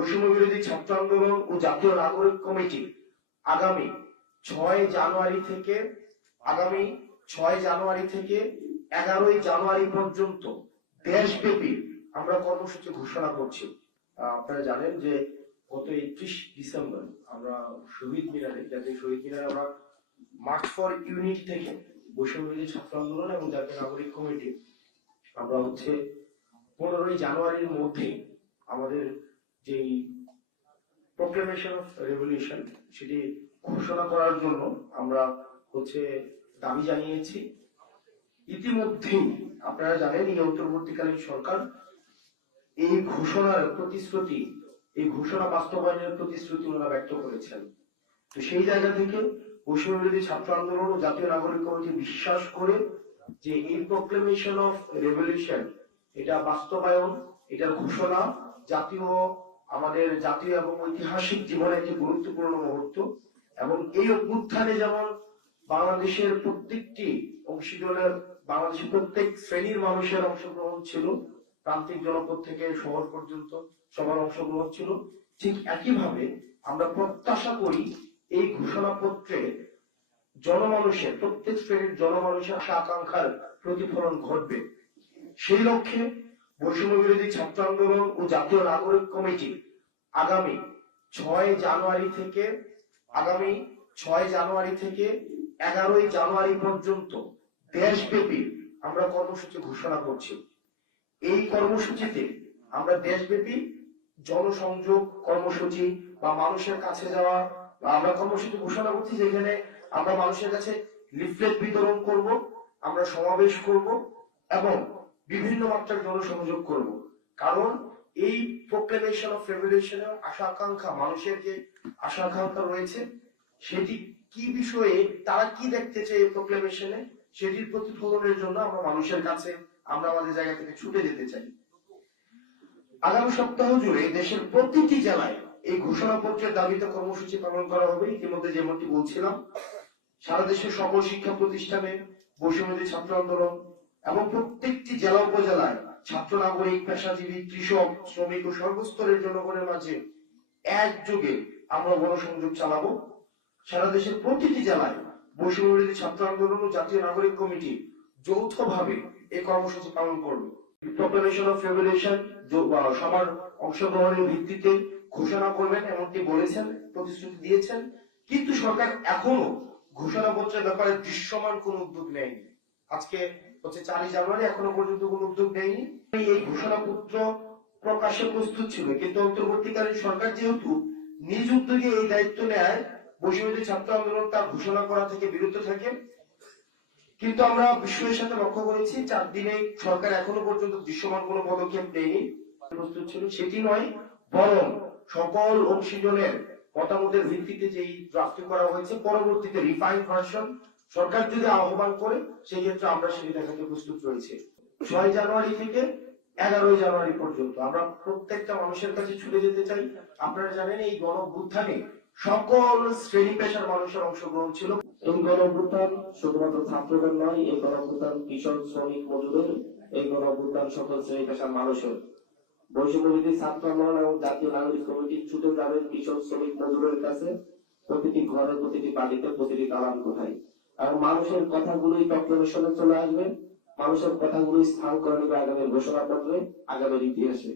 বৈষম্য বিরোধী ছাত্র আন্দোলন ও জাতীয় নাগরিক কমিটি আগামী ছয় জানুয়ারি থেকে, আগামী ছয় জানুয়ারি থেকে এগারোই জানুয়ারি পর্যন্ত দেশব্যাপী আমরা কর্মসূচি ঘোষণা করছি। আপনারা জানেন যে গত একত্রিশ ডিসেম্বর আমরা শহীদ মিনারে, জাতীয় শহীদ মিনারে আমরা মার্চ ফর ইউনিটি থেকে বৈষম্য বিরোধী ছাত্র আন্দোলন এবং জাতীয় নাগরিক কমিটি, আমরা হচ্ছে পনেরোই জানুয়ারির মধ্যে আমাদের যেই প্রোক্লেমেশন অফ রেভলিউশন সেটি ঘোষণা করার জন্য আমরা হচ্ছে দাবি জানিয়েছি। ইতিমধ্যেই আপনারা জানেন, এই অন্তর্বর্তীকালীন সরকার এই ঘোষণার প্রতিশ্রুতি, এই ঘোষণা বাস্তবায়নের প্রতিশ্রুতি ওনারা ব্যক্ত করেছেন। তো সেই জায়গা থেকে বিরোধী ছাত্র আন্দোলন ও জাতীয় নাগরিক কমিটি বিশ্বাস করে যে এই প্রোক্লেমেশন অফ রেভলিউশন এটা বাস্তবায়ন এটার ঘোষণা জাতীয় আমাদের জাতীয় এবং ঐতিহাসিক জীবনে একটি গুরুত্বপূর্ণ মুহূর্ত এবং এই অভ্যুত্থানে যেমন বাংলাদেশের প্রত্যেকটি অংশীজনের বাংলাদেশের প্রত্যেক শ্রেণির মানুষের অংশগ্রহণ ছিল, প্রান্তিক জনপদ থেকে শহর পর্যন্ত সবার অংশগ্রহণ ছিল, ঠিক একইভাবে আমরা প্রত্যাশা করি এই ঘোষণাপত্রে জনমানুষের, প্রত্যেক শ্রেণির জনমানুষের আশা আকাঙ্ক্ষার প্রতিফলন ঘটবে। সেই লক্ষ্যে বৈষম্য বিরোধী ছাত্র আন্দোলন ও জাতীয় নাগরিক কমিটি আগামী ছয় জানুয়ারি থেকে, আগামী ছয় জানুয়ারি থেকে এগারোই জানুয়ারি পর্যন্ত দেশব্যাপী আমরা কর্মসূচি ঘোষণা করছি। এই কর্মসূচিতে আমরা দেশব্যাপী জনসংযোগ কর্মসূচি বা মানুষের কাছে যাওয়া, বা আমরা কর্মসূচি ঘোষণা করছি যেখানে আমরা মানুষের কাছে লিফলেট বিতরণ করব, আমরা সমাবেশ করব এবং বিভিন্ন মাত্রার জনসংযোগ করব। কারণ এই প্রোক্লেমেশন অফ রেভলিউশনের আশা আকাঙ্ক্ষা, মানুষের যে আশা আকাঙ্ক্ষা রয়েছে, সেটি কি বিষয়ে, তারা কি দেখতে চায় এই প্রোক্লেমেশনে সেটির প্রতিফলনের জন্য আমরা মানুষের কাছে, আমরা আমাদের জায়গা থেকে ছুটে যেতে চাই। আগামী সপ্তাহ জুড়ে দেশের প্রতিটি জেলায় এই ঘোষণাপত্রের দাবিতে কর্মসূচি পালন করা হবে। ইতিমধ্যে যেমনটি বলছিলাম, সারা দেশের সকল শিক্ষা প্রতিষ্ঠানে বৈষম্যদী ছাত্র আন্দোলন এবং প্রত্যেকটি জেলা উপজেলায় ছাত্র নাগরিক, পেশাজীবী, কৃষক, শ্রমিক ও সর্বস্তরের জনগণের মাঝে একযোগে আমরা গণসংযোগ চালাবো। সারা দেশের প্রতিটি জেলায় বৈষম্যবিরোধী ছাত্র আন্দোলন ও জাতীয় নাগরিক কমিটি যৌথভাবে এই কর্মসূচি পালন করবে। প্রোক্লেমেশন অফ রেভলিউশন সবার অংশগ্রহণের ভিত্তিতে ঘোষণা করবেন, এমনটি বলেছেন, প্রতিশ্রুতি দিয়েছেন। কিন্তু সরকার এখনও ঘোষণাপত্রের ব্যাপারে দৃশ্যমান কোন উদ্যোগ নেয়নি। আজকে হচ্ছে চারই জানুয়ারি, এখনও পর্যন্ত কোন উদ্যোগ নেয়নি। এই ঘোষণাপত্র প্রকাশে প্রস্তুত ছিল, কিন্তু অন্তর্বর্তীকালীন সরকার যেহেতু নিজ উদ্যোগে এই দায়িত্ব নেয় বৈষম্যদী ছাত্র আন্দোলন তার ঘোষণা করা থেকে বিরত থাকে। কিন্তু আমরা বিশ্বের সাথে লক্ষ্য করেছি, চার দিনে সরকার এখনও পর্যন্ত দৃশ্যমান কোনো পদক্ষেপ নেয়নি। প্রস্তুত ছিল, সেটি নয়, বরং সকল অংশীজনের মতামতের ভিত্তিতে যেই ড্রাফটিং করা হয়েছে, পরবর্তীতে রিফাইন ভার্সন সরকার যদি আহ্বান করে সেই ক্ষেত্রে আমরা সেটি দেখাতে প্রস্তুত রয়েছে। ছয় জানুয়ারি থেকে এগারোই জানুয়ারি পর্যন্ত আমরা প্রত্যেকটা মানুষের কাছে ছুটে যেতে চাই। আপনারা জানেন, এই গণ অভ্যুত্থানে সকল শ্রেণি পেশার মানুষের অংশগ্রহণ ছিল। এই শুধুমাত্র ছাত্রদের নয়, এই কৃষক শ্রমিক মজুরের এই গণঅভ্যুত্থান সকল শ্রেণি পেশার মানুষের। বৈষম্যবিধি ছাত্র আন্দোলন এবং জাতীয় নাগরিক কমিটি ছুটে যাবে কৃষক শ্রমিক মজুরের কাছে। প্রতিটি ঘরে, প্রতিটি বাড়িতে প্রতিটি দালান কোঠায়। আর মানুষের কথাগুলোই তত্ত্বের চলে আসবে। মানুষের কথাগুলোই স্থান করে নেবে আগামীর ঘোষণাপত্রে আগামীর ইতিহাসে।